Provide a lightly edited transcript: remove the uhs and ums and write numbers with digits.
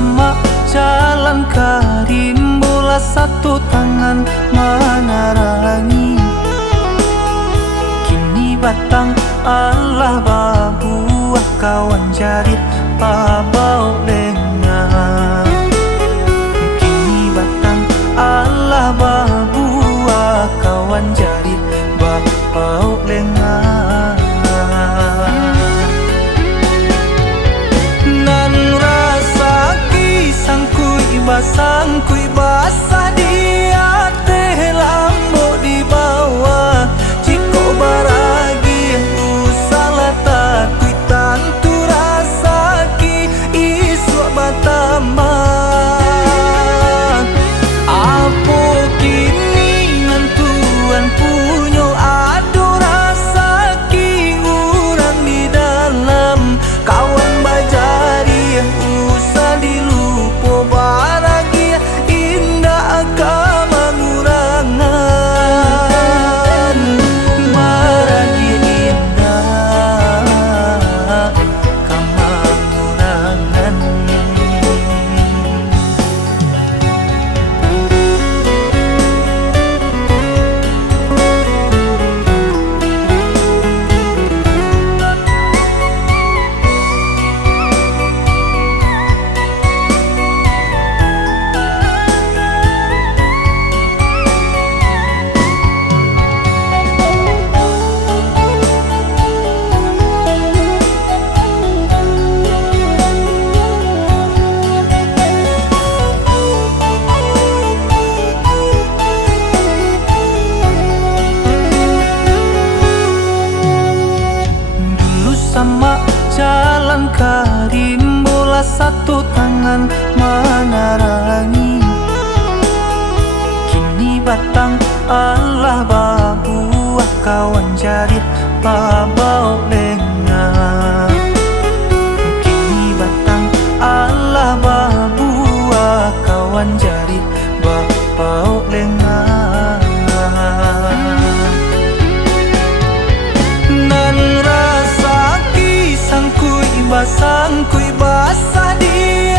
sama jalan karim, bola satu tangan menerangi. Kini batang Allah babuah, kawan jarit babau lengah. Kini batang Allah babuah, kawan jarit babau lengah. Nan rasa kisang kui basah dia teh lambo di bawah. Jiko baragi usalah takui tantu rasa ki isu bataman. Apo kini nantuan punyo adu rasa ki urang di dalam. Kawan bajari usah dilupo baragi indah kemangurangan. Baragi indah kemangurangan. Sama jalan karim, bola satu tangan menerangi. Kini batang Allah babuah, kawan jarit babau lengah. Kini batang Allah babuah, kawan jarit babau lengah. Nan rasa kisang kui basah dia